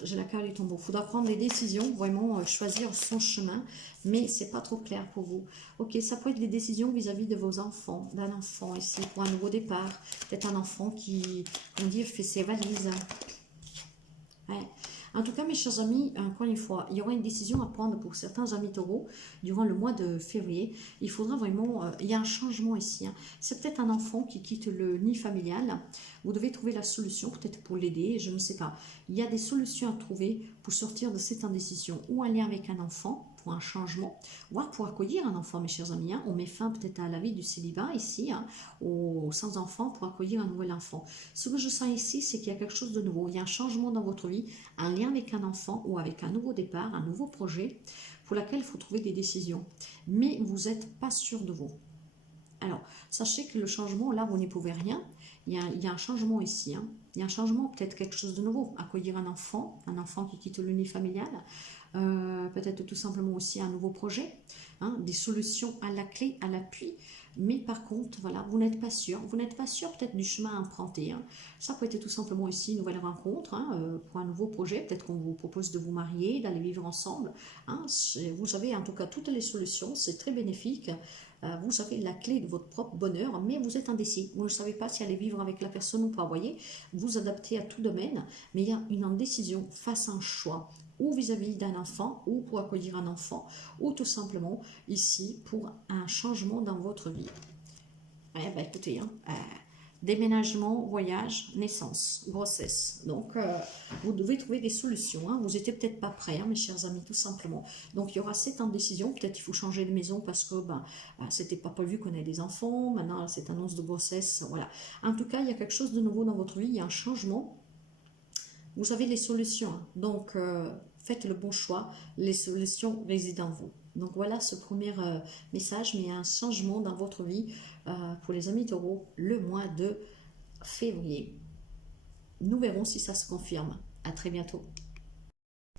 J'ai la carte du tombeau. Il faudra prendre des décisions, vraiment choisir son chemin, mais c'est pas trop clair pour vous. Ok, ça peut être des décisions vis-à-vis de vos enfants, d'un enfant ici, pour un nouveau départ. Peut-être un enfant qui, on dit, fait ses valises. Ouais. En tout cas, mes chers amis, encore une fois, il y aura une décision à prendre pour certains amis taureaux durant le mois de février. Il faudra vraiment, il y a un changement ici. Hein. C'est peut-être un enfant qui quitte le nid familial. Vous devez trouver la solution, peut-être pour l'aider, je ne sais pas. Il y a des solutions à trouver pour sortir de cette indécision, ou un lien avec un enfant, pour un changement, voire pour accueillir un enfant, mes chers amis. Hein. On met fin peut-être à la vie du célibat ici, hein, aux sans enfants, pour accueillir un nouvel enfant. Ce que je sens ici, c'est qu'il y a quelque chose de nouveau. Il y a un changement dans votre vie, un lien avec un enfant ou avec un nouveau départ, un nouveau projet pour lequel il faut trouver des décisions. Mais vous n'êtes pas sûr de vous. Alors, sachez que le changement, là, vous n'y pouvez rien. Il y a un changement ici. Hein. Il y a un changement, peut-être quelque chose de nouveau. Accueillir un enfant qui quitte le nid familial. Peut-être tout simplement aussi un nouveau projet. Hein, des solutions à la clé, à l'appui. Mais par contre, voilà, vous n'êtes pas sûr. Vous n'êtes pas sûr peut-être du chemin à emprunter. Hein. Ça peut être tout simplement ici une nouvelle rencontre pour un nouveau projet. Peut-être qu'on vous propose de vous marier, d'aller vivre ensemble. Hein. Vous avez en tout cas toutes les solutions. C'est très bénéfique. Vous avez la clé de votre propre bonheur, mais vous êtes indécis. Vous ne savez pas si aller vivre avec la personne ou pas. Vous voyez, vous adaptez à tout domaine, mais il y a une indécision face à un choix, ou vis-à-vis d'un enfant, ou pour accueillir un enfant, ou tout simplement ici pour un changement dans votre vie. Eh ben, écoutez, hein, déménagement, voyage, naissance, grossesse. Donc, vous devez trouver des solutions. Hein. Vous n'étiez peut-être pas prêts, hein, mes chers amis, tout simplement. Donc, il y aura cette indécision. Peut-être qu'il faut changer de maison parce que c'était pas prévu qu'on ait des enfants. Maintenant, cette annonce de grossesse, voilà. En tout cas, il y a quelque chose de nouveau dans votre vie. Il y a un changement. Vous avez les solutions. Hein. Donc, faites le bon choix. Les solutions résident en vous. Donc voilà ce premier message, mais il y a un changement dans votre vie pour les amis taureaux le mois de février. Nous verrons si ça se confirme. À très bientôt.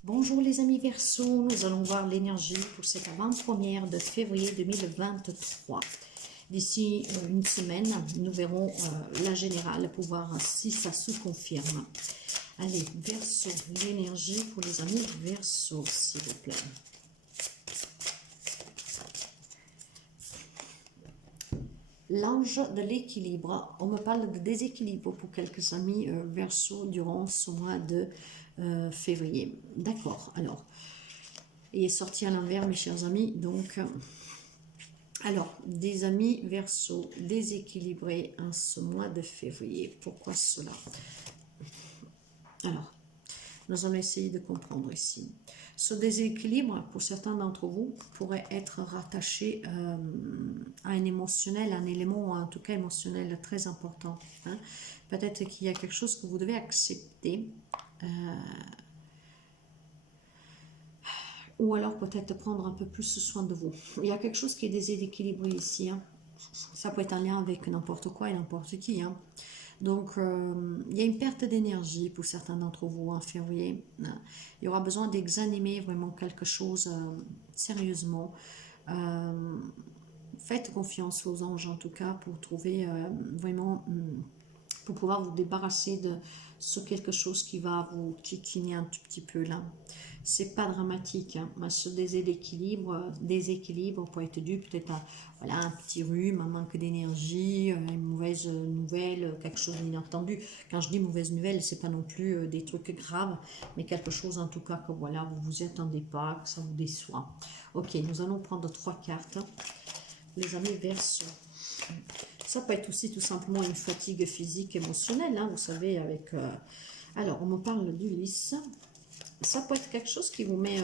Bonjour les amis Verseaux, nous allons voir l'énergie pour cette avant-première de février 2023. D'ici une semaine, nous verrons la générale pour voir si ça se confirme. Allez, Verseau, l'énergie pour les amis Verseaux, s'il vous plaît. L'ange de l'équilibre. On me parle de déséquilibre pour quelques amis Verseau durant ce mois de février. D'accord, alors, il est sorti à l'envers, mes chers amis. Donc, alors, des amis Verseau déséquilibrés en ce mois de février. Pourquoi cela? Alors, nous allons essayer de comprendre ici. Ce déséquilibre, pour certains d'entre vous, pourrait être rattaché à un émotionnel, un élément, en tout cas émotionnel, très important. Hein. Peut-être qu'il y a quelque chose que vous devez accepter. ou alors peut-être prendre un peu plus soin de vous. Il y a quelque chose qui est déséquilibré ici, hein. Ça peut être en lien avec n'importe quoi et n'importe qui, hein. Donc, il y a une perte d'énergie pour certains d'entre vous en février. Il y aura besoin d'examiner vraiment quelque chose sérieusement. Euh, Faites confiance aux anges en tout cas pour trouver vraiment, pour pouvoir vous débarrasser de ce quelque chose qui va vous kikiner un tout petit peu là. C'est pas dramatique, hein. Ce déséquilibre peut être dû peut-être à voilà, un petit rhume, un manque d'énergie, une mauvaise nouvelle, quelque chose d'inattendu. Quand je dis mauvaise nouvelle, c'est pas non plus des trucs graves, mais quelque chose en tout cas que voilà, vous vous y attendez pas, que ça vous déçoit. Ok, nous allons prendre 3 cartes. Les amis Verseau. Ça peut être aussi tout simplement une fatigue physique, émotionnelle, hein, vous savez, avec... Alors, on me parle d'Ulysse. Ça peut être quelque chose qui vous met,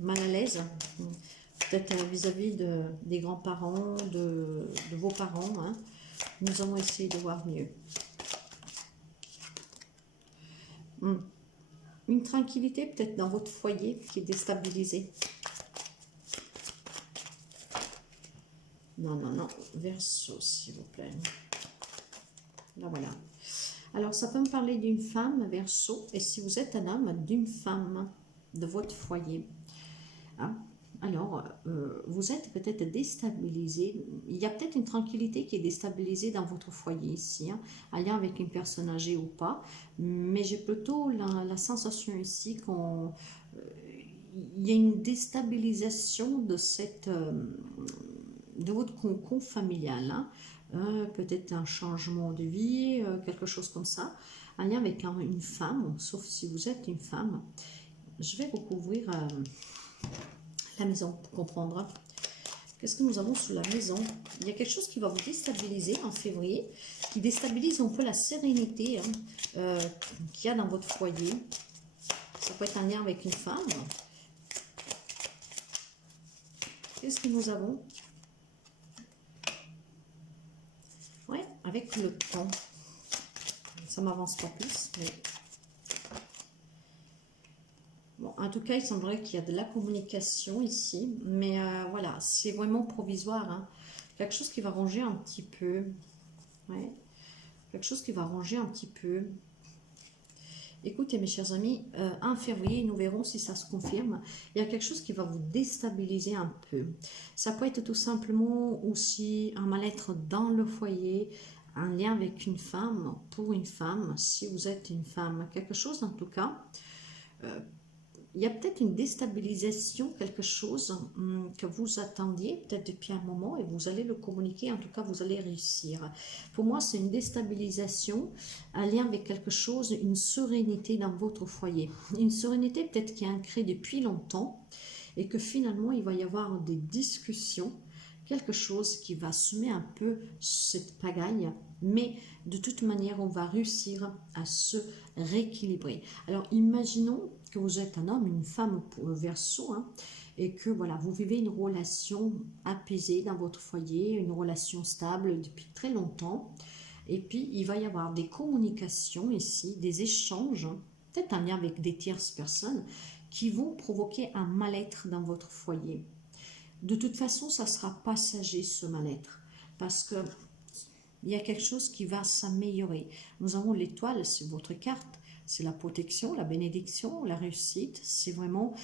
mal à l'aise, peut-être vis-à-vis des grands-parents, de vos parents, hein. Nous allons essayer de voir mieux. Une tranquillité peut-être dans votre foyer qui est déstabilisée. Non, non, non. Verseau, s'il vous plaît. Là, voilà. Alors, ça peut me parler d'une femme, Verseau, et si vous êtes un homme, d'une femme de votre foyer. Hein? Alors, vous êtes peut-être déstabilisé. Il y a peut-être une tranquillité qui est déstabilisée dans votre foyer ici, hein, en lien avec une personne âgée ou pas. Mais j'ai plutôt la sensation ici qu'il y a une déstabilisation de cette... de votre cocon familial, hein. Peut-être un changement de vie, quelque chose comme ça, en lien avec une femme, sauf si vous êtes une femme. Je vais recouvrir la maison pour comprendre. Qu'est-ce que nous avons sous la maison? Il y a quelque chose qui va vous déstabiliser en février, qui déstabilise un peu la sérénité, hein, qu'il y a dans votre foyer. Ça peut être en lien avec une femme. Qu'est-ce que nous avons? Ouais, avec le temps. Ça m'avance pas plus, mais... Bon, en tout cas, il semblerait qu'il y a de la communication ici, mais voilà, c'est vraiment provisoire, hein. Quelque chose qui va ranger un petit peu. Ouais, quelque chose qui va ranger un petit peu. Écoutez, mes chers amis, en février, nous verrons si ça se confirme. Il y a quelque chose qui va vous déstabiliser un peu. Ça peut être tout simplement aussi un mal-être dans le foyer, un lien avec une femme, pour une femme, si vous êtes une femme. Quelque chose, en tout cas, il y a peut-être une déstabilisation, quelque chose que vous attendiez peut-être depuis un moment et vous allez le communiquer, en tout cas vous allez réussir. Pour moi, c'est une déstabilisation, un lien avec quelque chose, une sérénité dans votre foyer. Une sérénité peut-être qui est ancrée depuis longtemps et que finalement il va y avoir des discussions, quelque chose qui va semer un peu cette pagaille, mais de toute manière on va réussir à se rééquilibrer. Alors imaginons que vous êtes un homme, une femme Verseau, hein, et que voilà, vous vivez une relation apaisée dans votre foyer, une relation stable depuis très longtemps, et puis il va y avoir des communications ici, des échanges, peut-être un lien avec des tierces personnes, qui vont provoquer un mal-être dans votre foyer. De toute façon, ça sera passager ce mal-être, parce que il y a quelque chose qui va s'améliorer. Nous avons l'étoile sur votre carte, c'est la protection, la bénédiction, la réussite. C'est vraiment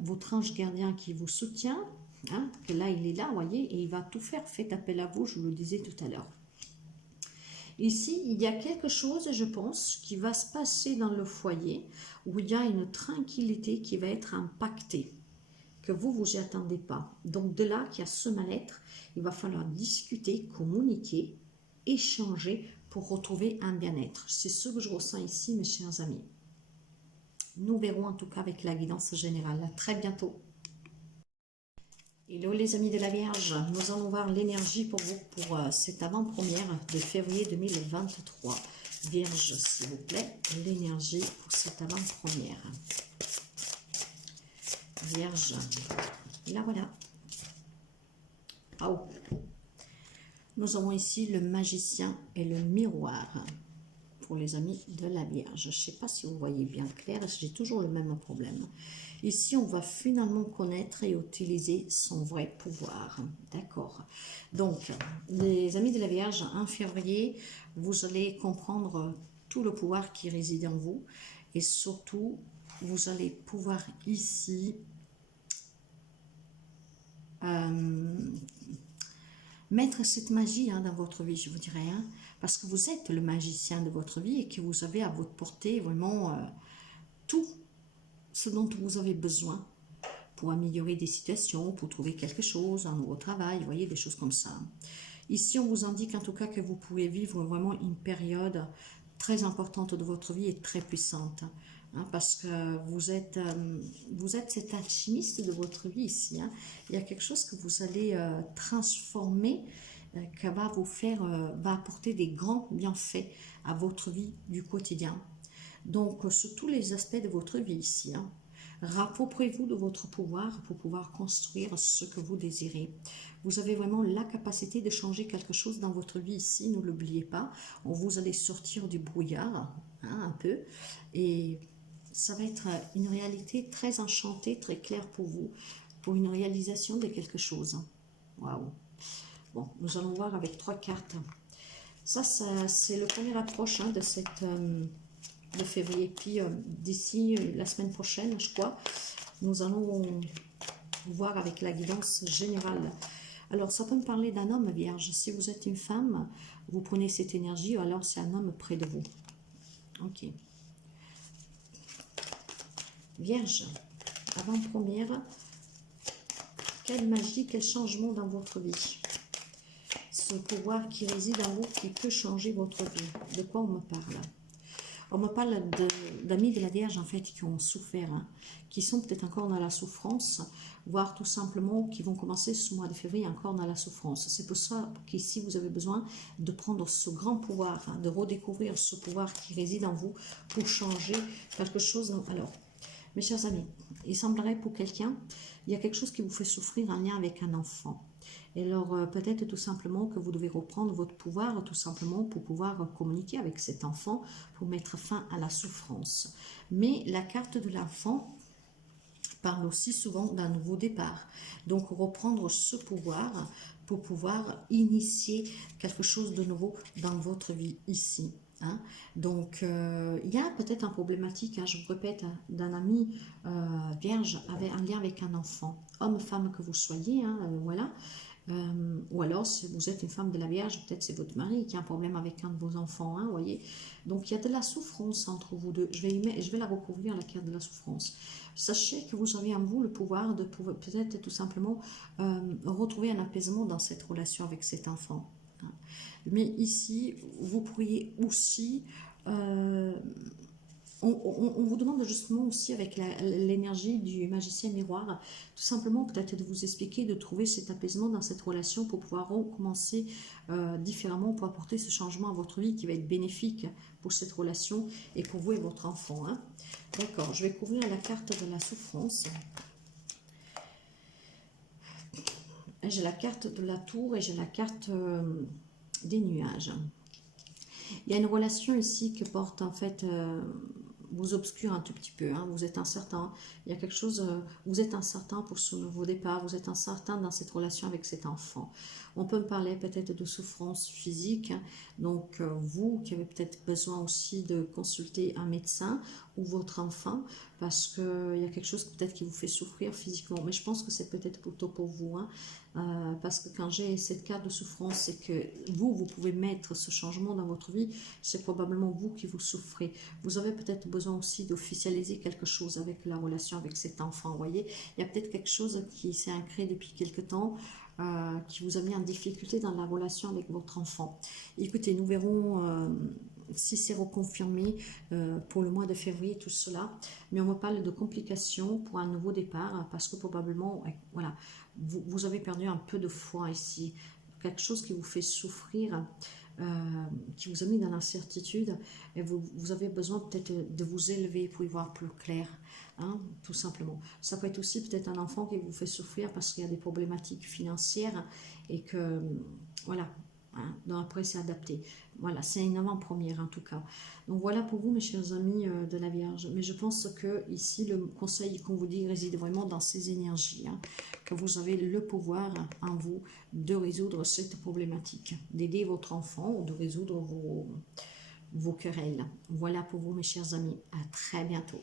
votre ange gardien qui vous soutient. Hein, que là, il est là, voyez, et il va tout faire. Faites appel à vous, je vous le disais tout à l'heure. Ici, il y a quelque chose, je pense, qui va se passer dans le foyer où il y a une tranquillité qui va être impactée, que vous vous y attendez pas. Donc de là qu'il y a ce mal-être, il va falloir discuter, communiquer, échanger pour retrouver un bien-être. C'est ce que je ressens ici, mes chers amis. Nous verrons en tout cas avec la guidance générale. À très bientôt. Hello les amis de la Vierge, nous allons voir l'énergie pour vous pour cette avant-première de février 2023. Vierge, s'il vous plaît, l'énergie pour cette avant-première. Vierge, là voilà. Oh. Nous avons ici le magicien et le miroir. pour les amis de la Vierge. Je ne sais pas si vous voyez bien clair, j'ai toujours le même problème. Ici, on va finalement connaître et utiliser son vrai pouvoir. D'accord. Donc, les amis de la Vierge, en février, vous allez comprendre tout le pouvoir qui réside en vous. Et surtout, vous allez pouvoir ici mettre cette magie dans votre vie, je vous dirais. Parce que vous êtes le magicien de votre vie et que vous avez à votre portée vraiment tout ce dont vous avez besoin pour améliorer des situations, pour trouver quelque chose, un nouveau travail, vous voyez, des choses comme ça. Ici, on vous indique en tout cas que vous pouvez vivre vraiment une période très importante de votre vie et très puissante. Parce que vous êtes cet alchimiste de votre vie ici. Il y a quelque chose que vous allez transformer, qui va vous faire, va apporter des grands bienfaits à votre vie du quotidien. Donc, sur tous les aspects de votre vie ici. Rapproprez-vous de votre pouvoir pour pouvoir construire ce que vous désirez. Vous avez vraiment la capacité de changer quelque chose dans votre vie ici, ne l'oubliez pas. Vous allez sortir du brouillard, un peu, et ça va être une réalité très enchantée, très claire pour vous, pour une réalisation de quelque chose. Waouh! Bon, nous allons voir avec 3 cartes. Ça c'est le premier approche de cette... de février. Puis d'ici la semaine prochaine, je crois, nous allons voir avec la guidance générale. Alors, ça peut me parler d'un homme vierge. Si vous êtes une femme, vous prenez cette énergie, ou alors c'est un homme près de vous. Ok. Vierge, avant-première, quelle magie, quel changement dans votre vie. Ce pouvoir qui réside en vous, qui peut changer votre vie. De quoi on me parle? On me parle d'amis de la Vierge, en fait, qui ont souffert, qui sont peut-être encore dans la souffrance, voire tout simplement qui vont commencer ce mois de février encore dans la souffrance. C'est pour ça qu'ici, vous avez besoin de prendre ce grand pouvoir, de redécouvrir ce pouvoir qui réside en vous pour changer quelque chose. Alors, mes chers amis, il semblerait pour quelqu'un, il y a quelque chose qui vous fait souffrir en lien avec un enfant. Et alors, peut-être tout simplement que vous devez reprendre votre pouvoir, tout simplement pour pouvoir communiquer avec cet enfant, pour mettre fin à la souffrance. Mais la carte de l'enfant parle aussi souvent d'un nouveau départ. Donc, reprendre ce pouvoir pour pouvoir initier quelque chose de nouveau dans votre vie ici. Donc, il y a peut-être un problématique, je vous répète, d'un ami vierge avec un lien avec un enfant, homme, femme que vous soyez, voilà. Ou alors, si vous êtes une femme de la Vierge, peut-être c'est votre mari qui a un problème avec un de vos enfants, vous voyez. Donc, il y a de la souffrance entre vous deux. Je vais la recouvrir, la carte de la souffrance. Sachez que vous avez en vous le pouvoir de peut-être tout simplement retrouver un apaisement dans cette relation avec cet enfant. Mais ici, vous pourriez aussi... on vous demande justement aussi avec l'énergie du magicien miroir, tout simplement peut-être de vous expliquer, de trouver cet apaisement dans cette relation pour pouvoir recommencer différemment, pour apporter ce changement à votre vie qui va être bénéfique pour cette relation et pour vous et votre enfant. D'accord, je vais couvrir la carte de la souffrance. J'ai la carte de la tour et j'ai la carte des nuages. Il y a une relation ici que porte en fait... vous obscure un tout petit peu, vous êtes incertain, il y a quelque chose, vous êtes incertain pour ce nouveau départ, vous êtes incertain dans cette relation avec cet enfant. On peut me parler peut-être de souffrance physique, donc vous qui avez peut-être besoin aussi de consulter un médecin ou votre enfant, parce qu'il y a quelque chose peut-être qui vous fait souffrir physiquement, mais je pense que c'est peut-être plutôt pour vous, parce que quand j'ai cette carte de souffrance, c'est que vous pouvez mettre ce changement dans votre vie, c'est probablement vous qui vous souffrez. Vous avez peut-être besoin aussi d'officialiser quelque chose avec la relation avec cet enfant, vous voyez. Il y a peut-être quelque chose qui s'est ancré depuis quelque temps, qui vous a mis en difficulté dans la relation avec votre enfant. Écoutez, nous verrons si c'est reconfirmé pour le mois de février, tout cela. Mais on me parle de complications pour un nouveau départ, parce que probablement, voilà, vous avez perdu un peu de foi ici. Quelque chose qui vous fait souffrir, qui vous a mis dans l'incertitude, et vous avez besoin peut-être de vous élever pour y voir plus clair, tout simplement. Ça peut être aussi peut-être un enfant qui vous fait souffrir parce qu'il y a des problématiques financières et que, voilà, Donc après, c'est adapté. Voilà, c'est une avant-première en tout cas. Donc voilà pour vous, mes chers amis de la Vierge. Mais je pense que ici, le conseil qu'on vous dit réside vraiment dans ces énergies, hein, que vous avez le pouvoir en vous de résoudre cette problématique, d'aider votre enfant ou de résoudre vos querelles. Voilà pour vous, mes chers amis. À très bientôt.